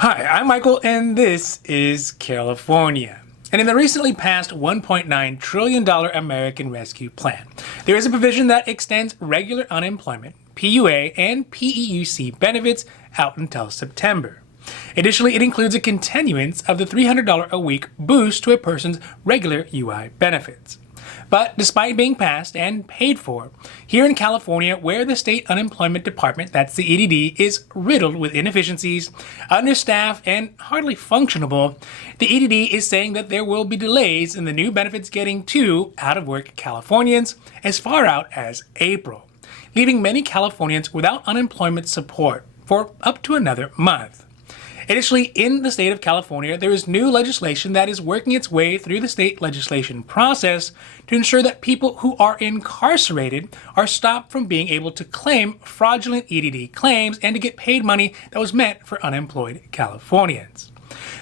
Hi, I'm Michael, and this is California. And in the recently passed $1.9 trillion American Rescue Plan, there is a provision that extends regular unemployment, PUA, and PEUC benefits out until September. Additionally, it includes a continuance of the $300 a week boost to a person's regular UI benefits. But despite being passed and paid for, here in California, where the state unemployment department, that's the EDD, is riddled with inefficiencies, understaffed, and hardly functionable, the EDD is saying that there will be delays in the new benefits getting to out-of-work Californians as far out as April, leaving many Californians without unemployment support for up to another month. Additionally, in the state of California, there is new legislation that is working its way through the state legislation process to ensure that people who are incarcerated are stopped from being able to claim fraudulent EDD claims and to get paid money that was meant for unemployed Californians.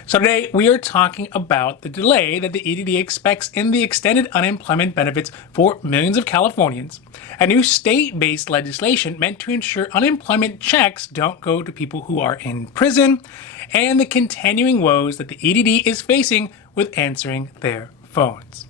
So today we are talking about the delay that the EDD expects in the extended unemployment benefits for millions of Californians, a new state-based legislation meant to ensure unemployment checks don't go to people who are in prison, and the continuing woes that the EDD is facing with answering their phones.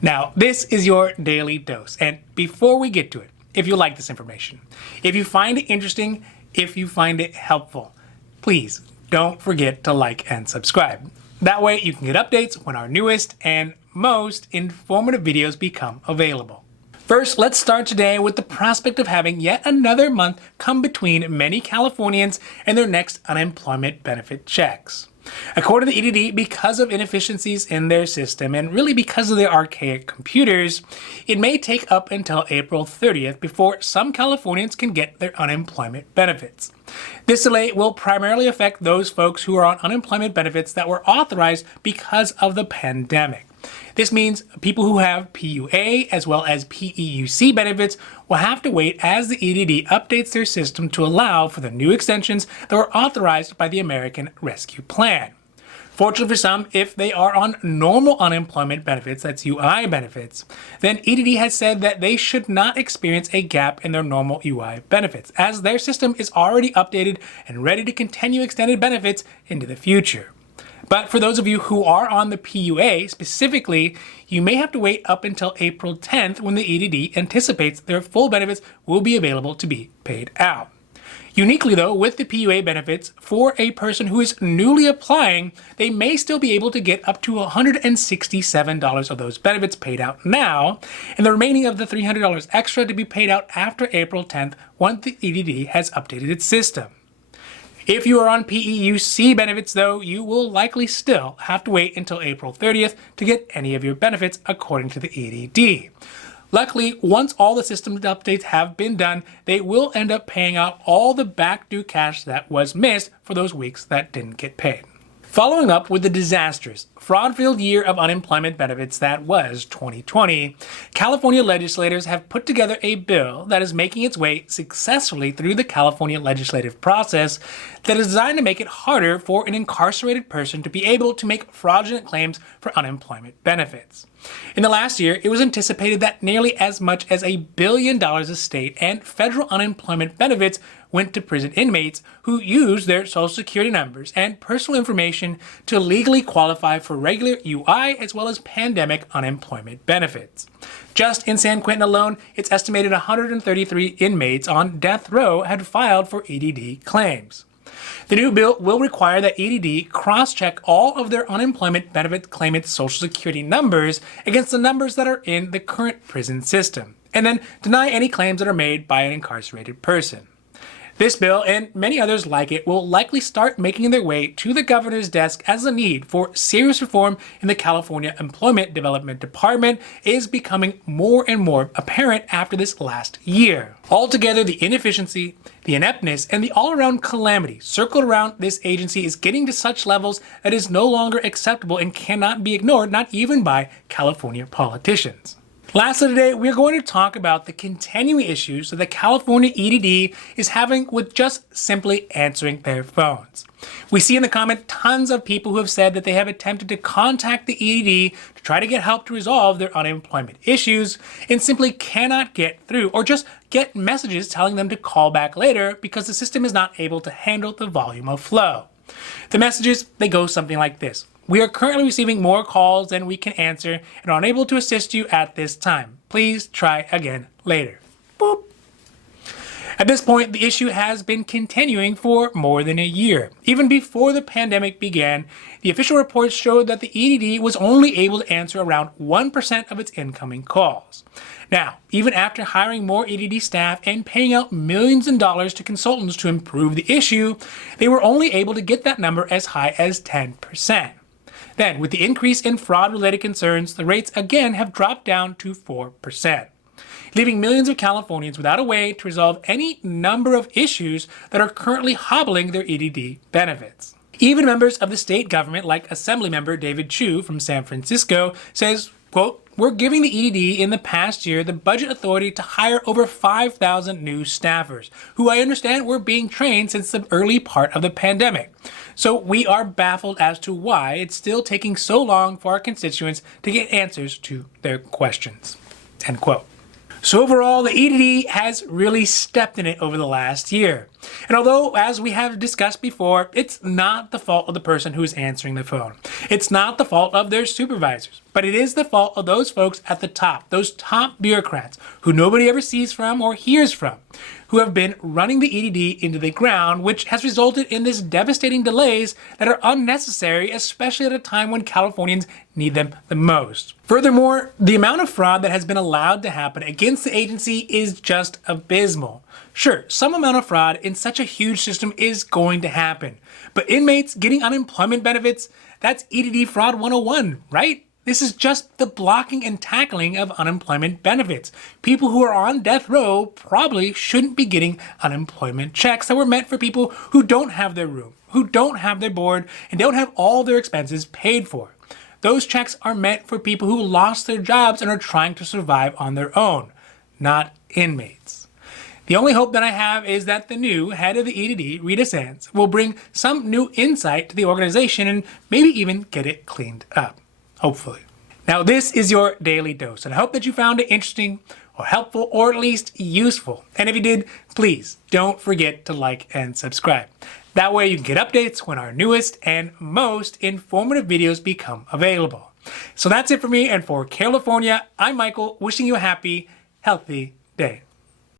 Now, this is your daily dose, and before we get to it, if you like this information, if you find it interesting, if you find it helpful, please don't forget to like and subscribe. That way you can get updates when our newest and most informative videos become available. First, let's start today with the prospect of having yet another month come between many Californians and their next unemployment benefit checks. According to the EDD, because of inefficiencies in their system and really because of their archaic computers, it may take up until April 30th before some Californians can get their unemployment benefits. This delay will primarily affect those folks who are on unemployment benefits that were authorized because of the pandemic. This means people who have PUA as well as PEUC benefits will have to wait as the EDD updates their system to allow for the new extensions that were authorized by the American Rescue Plan. Fortunately for some, if they are on normal unemployment benefits, that's UI benefits, then EDD has said that they should not experience a gap in their normal UI benefits, as their system is already updated and ready to continue extended benefits into the future. But for those of you who are on the PUA specifically, you may have to wait up until April 10th when the EDD anticipates their full benefits will be available to be paid out. Uniquely though, with the PUA benefits, for a person who is newly applying, they may still be able to get up to $167 of those benefits paid out now, and the remaining of the $300 extra to be paid out after April 10th once the EDD has updated its system. If you are on PEUC benefits, though, you will likely still have to wait until April 30th to get any of your benefits according to the EDD. Luckily, once all the system updates have been done, they will end up paying out all the back due cash that was missed for those weeks that didn't get paid. Following up with the disastrous, fraud-filled year of unemployment benefits that was 2020, California legislators have put together a bill that is making its way successfully through the California legislative process that is designed to make it harder for an incarcerated person to be able to make fraudulent claims for unemployment benefits. In the last year, it was anticipated that nearly as much as $1 billion of state and federal unemployment benefits went to prison inmates who used their social security numbers and personal information to legally qualify for regular UI as well as pandemic unemployment benefits. Just in San Quentin alone, it's estimated 133 inmates on death row had filed for EDD claims. The new bill will require that EDD cross-check all of their unemployment benefit claimants' social security numbers against the numbers that are in the current prison system, and then deny any claims that are made by an incarcerated person. This bill, and many others like it, will likely start making their way to the governor's desk as the need for serious reform in the California Employment Development Department is becoming more and more apparent after this last year. Altogether, the inefficiency, the ineptness, and the all-around calamity circled around this agency is getting to such levels that is no longer acceptable and cannot be ignored, not even by California politicians. Lastly today, we're going to talk about the continuing issues that the California EDD is having with just simply answering their phones. We see in the comment tons of people who have said that they have attempted to contact the EDD to try to get help to resolve their unemployment issues and simply cannot get through, or just get messages telling them to call back later because the system is not able to handle the volume of flow. The messages, they go something like this. We are currently receiving more calls than we can answer and are unable to assist you at this time. Please try again later. Boop. At this point, the issue has been continuing for more than a year. Even before the pandemic began, the official reports showed that the EDD was only able to answer around 1% of its incoming calls. Now, even after hiring more EDD staff and paying out millions in dollars to consultants to improve the issue, they were only able to get that number as high as 10%. Then, with the increase in fraud-related concerns, the rates again have dropped down to 4%. Leaving millions of Californians without a way to resolve any number of issues that are currently hobbling their EDD benefits. Even members of the state government, like Assemblymember David Chu from San Francisco, says, quote, "We're giving the EDD in the past year the budget authority to hire over 5,000 new staffers, who I understand were being trained since the early part of the pandemic. So we are baffled as to why it's still taking so long for our constituents to get answers to their questions." End quote. So overall, the EDD has really stepped in it over the last year. And although, as we have discussed before, it's not the fault of the person who is answering the phone. It's not the fault of their supervisors, but it is the fault of those folks at the top, those top bureaucrats who nobody ever sees from or hears from, who have been running the EDD into the ground, which has resulted in this devastating delays that are unnecessary, especially at a time when Californians need them the most. Furthermore, the amount of fraud that has been allowed to happen against the agency is just abysmal. Sure, some amount of fraud in such a huge system is going to happen, but inmates getting unemployment benefits, that's EDD fraud 101, right? This is just the blocking and tackling of unemployment benefits. People who are on death row probably shouldn't be getting unemployment checks that were meant for people who don't have their room, who don't have their board, and don't have all their expenses paid for. Those checks are meant for people who lost their jobs and are trying to survive on their own, not inmates. The only hope that I have is that the new head of the EDD, Rita Sands, will bring some new insight to the organization and maybe even get it cleaned up. Hopefully. Now, this is your daily dose, and I hope that you found it interesting or helpful or at least useful. And if you did, please don't forget to like and subscribe. That way you can get updates when our newest and most informative videos become available. So that's it for me, and for California, I'm Michael, wishing you a happy, healthy day.